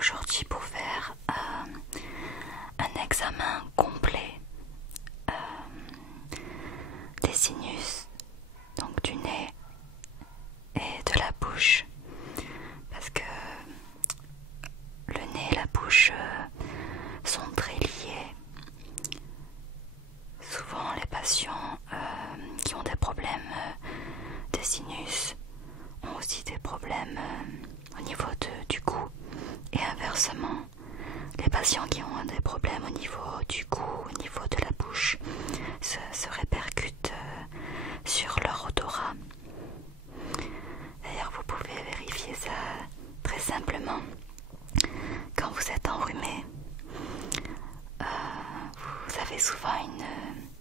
aujourd'hui pour faire un examen complet des sinus, donc du nez et de la bouche, parce que le nez et la bouche sont très liés. Souvent les patients qui ont des problèmes de sinus ont aussi des problèmes au niveau du cou, et inversement, les patients qui ont des problèmes au niveau du cou, au niveau de la bouche, se répercutent sur leur odorat. D'ailleurs, vous pouvez vérifier ça très simplement. Quand vous êtes enrhumé, vous avez souvent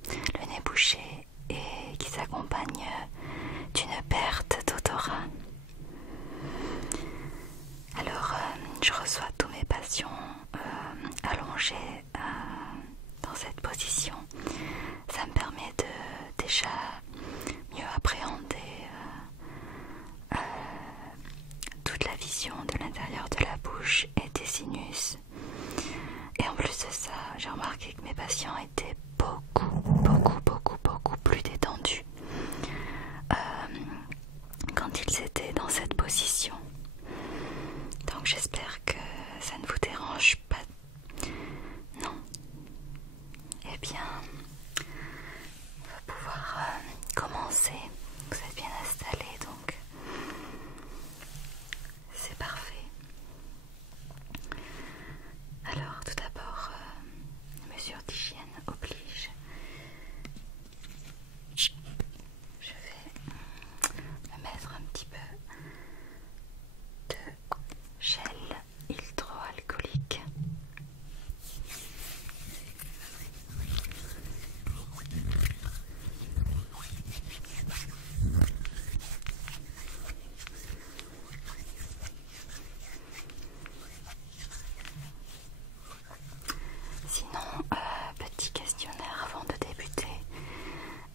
le nez bouché et qui s'accompagne d'une perte d'odorat. Alors, je reçois tous mes patients allongés dans cette position. Ça me permet de déjà mieux appréhender toute la vision de l'intérieur de la bouche et des sinus. Et en plus de ça, j'ai remarqué que mes patients étaient beaucoup plus détendus quand ils étaient dans cette position. Donc j'espère que ça ne vous dérange pas. Non. Eh bien, on va pouvoir commencer. Vous êtes bien installés, donc c'est parfait. Alors tout d'abord, mesure d'hygiène oblige. Je vais me mettre un petit peu de gel hydroalcoolique. Sinon, petit questionnaire avant de débuter.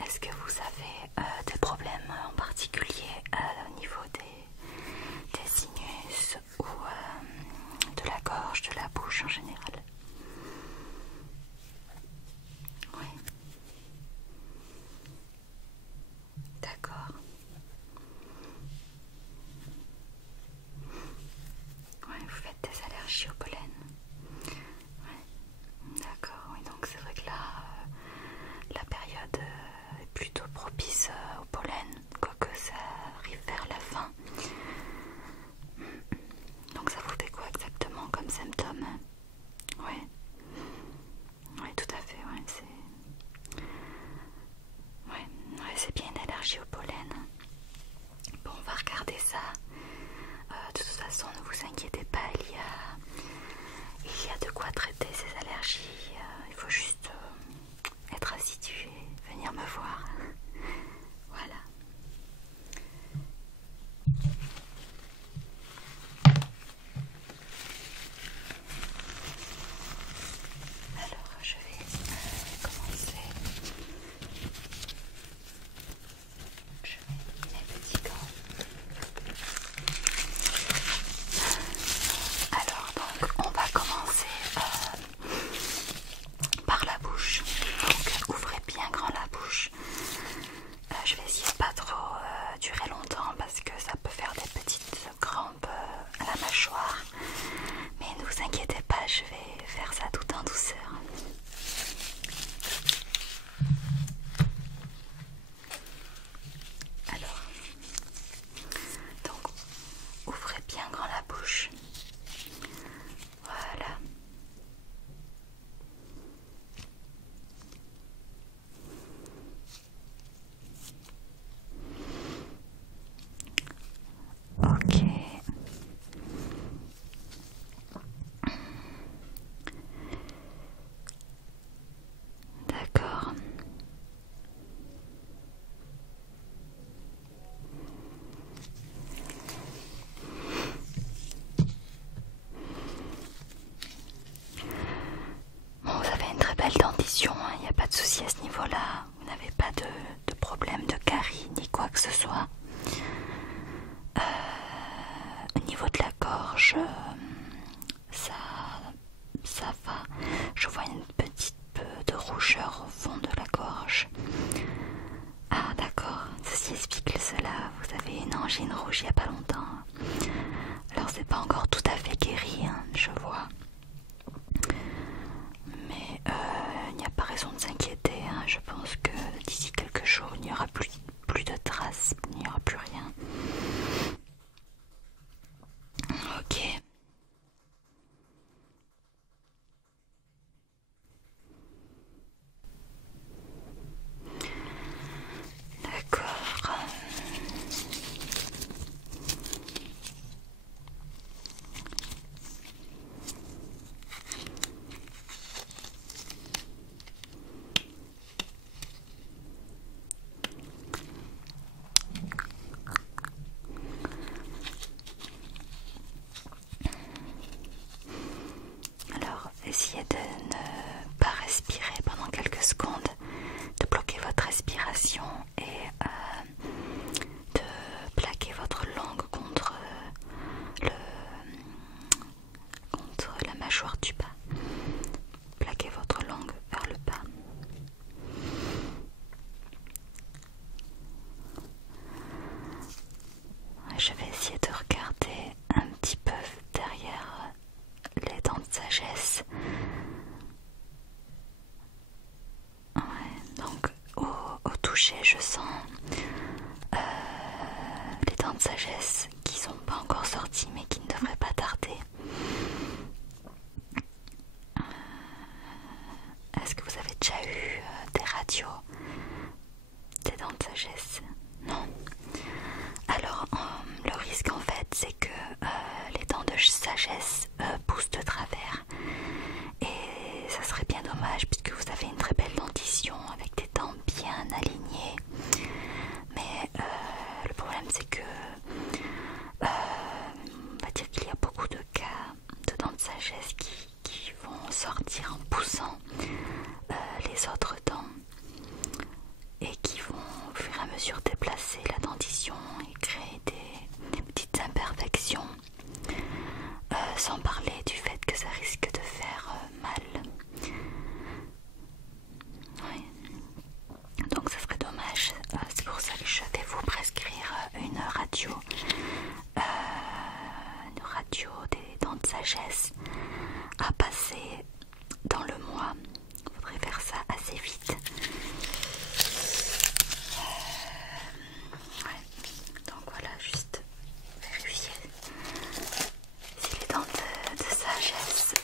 Est-ce que vous avez des problèmes en particulier au niveau des sinus ou de la gorge, de la bouche en général? Oui. D'accord. Oui, vous faites des allergies au pollen. Oui. D'accord, oui, donc c'est vrai que là, la période est plutôt propice au pollen, quoique ça arrive vers la fin. Donc ça vous fait quoi exactement comme symptôme? Oui. Oui, tout à fait, oui, c'est bien une allergie au pollen. Bon, on va regarder ça. De toute façon, ne vous inquiétez pas, il y a de quoi traiter ces allergies. Il faut juste être assidu et venir me voir. Voilà. Alors, je vais commencer. Je mets mes petits gants. Alors, donc, on va commencer par la bouche. Donc, ouvrez bien grand la bouche. Je vais essayer de pas trop durer longtemps parce que ça peut faire des petites crampes à la mâchoire. Mais ne vous inquiétez pas, je vais faire ça tout en douceur. Alors, donc, ouvrez bien grand la bouche. Voilà. Ok. D'accord. Bon, vous avez une très belle dentition, hein, il n'y a pas de souci à ce niveau-là. Vous n'avez pas de problème de carie ni quoi que ce soit. Au niveau de la gorge, temps. Alors c'est pas encore tout à fait guéri, hein, je vois. Mais il n'y a pas raison de s'inquiéter, hein. Je pense que d'ici quelques jours il n'y aura plus de traces, il n'y aura plus rien. Ok. D'accord. Alors, essayez de ne pas respirer pendant quelques secondes, de bloquer votre respiration et de plaquer votre langue contre la mâchoire du bas. Plaquez votre langue vers le bas. Je vais essayer de regarder un petit peu derrière les dents de sagesse. Ouais, donc au toucher, je sens les dents de sagesse qui sont pas encore sorties mais qui ne devraient pas tarder. Est-ce que vous avez déjà eu des radios des dents de sagesse? Non. Alors le risque en fait c'est que les dents de sagesse poussent de travers et ça serait bien dommage puisque vous avez une très belle dentition avec des dents bien alignées. Mais le problème c'est que on va dire qu'il y a beaucoup de cas de dents de sagesse qui vont sortir en poussant les autres dents et qui vont au fur et à mesure déplacer la dentition et créer des petites imperfections, sans parler du fait que ça risque de faire mal. Oui. Donc ça serait dommage, c'est pour ça que je vais vous prescrire une radio des dents de sagesse à passer dans le mois. Il faudrait faire ça assez vite. Ouais. Donc voilà, juste vérifier si les dents de sagesse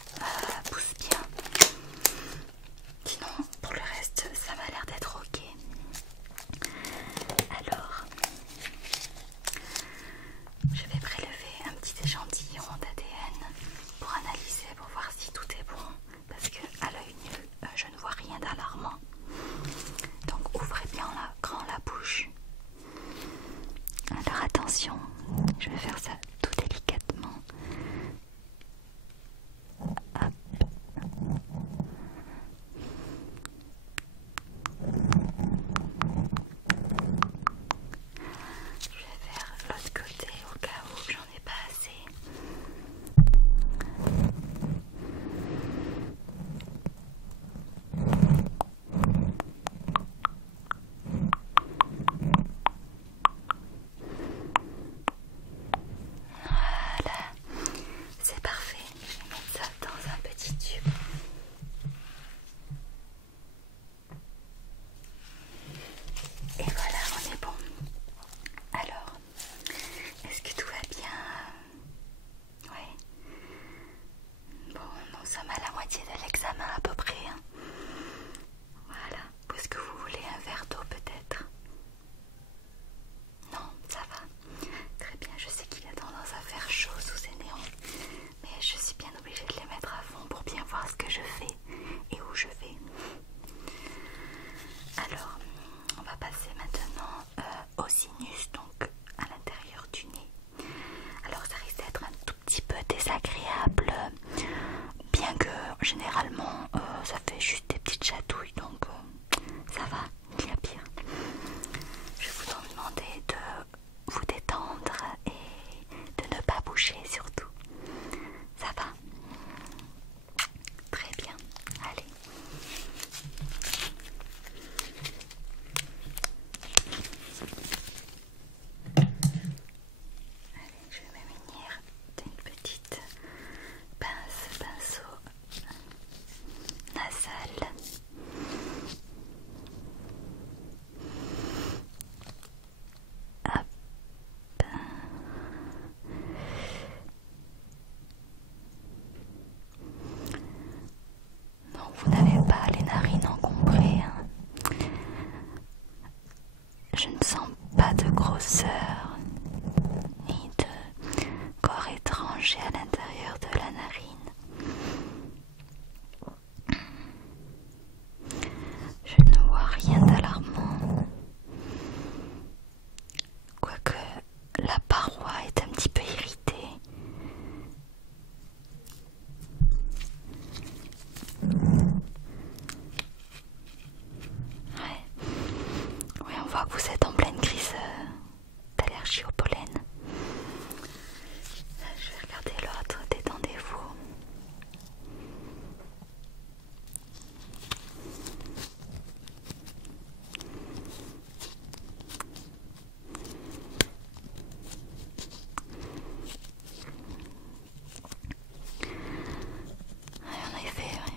manger à l'intérieur de la narine. Je ne vois rien d'alarmant, quoique la paroi est un petit peu irritée. Oui, on voit que vous êtes en pleine crise d'allergie au pollen. Je vais regarder l'autre, détendez-vous. Oui, en effet, oui.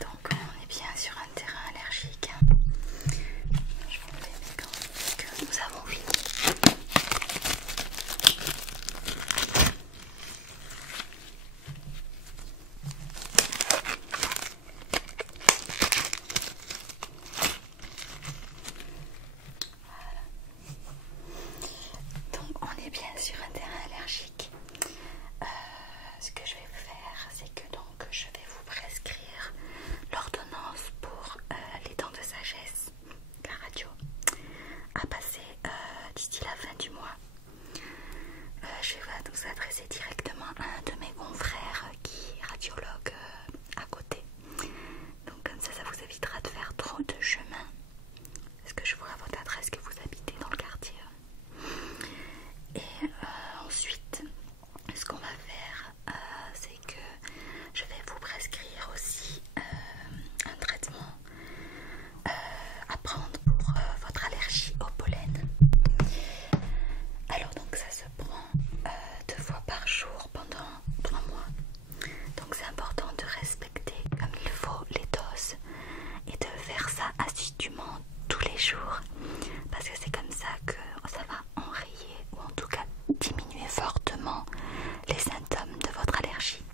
Donc on est bien sur un terrain allergique. Je vais enlever mes gants que nous avons fini. Donc on est bien sur un terrain allergique. Ce que je vais faire, c'est que donc je vais vous prescrire l'ordonnance pour les dents de sagesse, la radio, à passer d'ici la fin du mois. Je vais vous adresser directement à un de mes confrères qui est radiologue à côté. Donc comme ça vous évitera de faire trop de chemin. Est-ce que je vois à votre adresse que vous habitez dans le quartier? Et ensuite, ce qu'on va faire, c'est que je vais vous prescrire aussi un traitement à prendre pour votre allergie au pollen. Alors donc ça se prend 2 fois par jour pendant 3 mois. Donc c'est important de respecter comme il faut les doses et de faire ça assidûment tous les jours, parce que c'est comme ça que ça va enrayer ou en tout cas diminuer fortement les symptômes de votre allergie.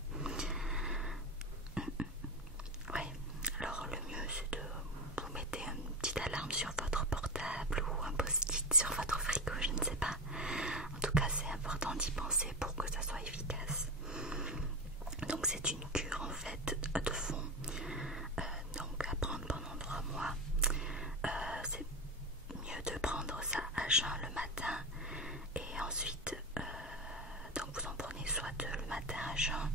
Oui, alors le mieux c'est de vous mettre une petite alarme sur votre portable ou un post-it sur votre frigo, je ne sais pas. En tout cas c'est important d'y penser pour que ça soit efficace. Donc c'est une cure en fait de fond, donc à prendre pendant 3 mois. C'est mieux de prendre ça à jeun le matin et ensuite donc vous en prenez soit 2 le matin à jeun,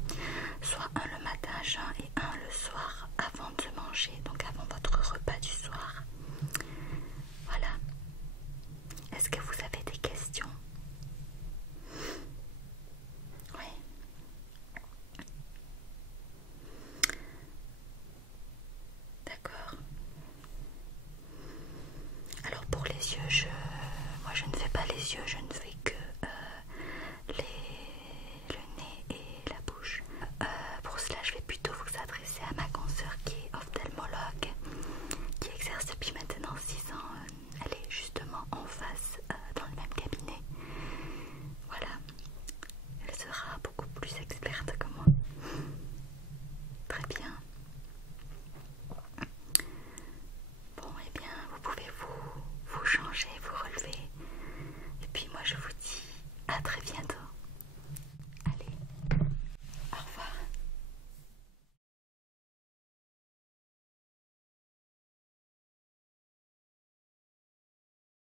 soit 1 le matin à jeun et 1 le soir avant de manger, donc avant votre repas du soir. Voilà. Est-ce que vous avez des questions? Oui. D'accord. Alors pour les yeux, moi je ne fais pas les yeux, je ne fais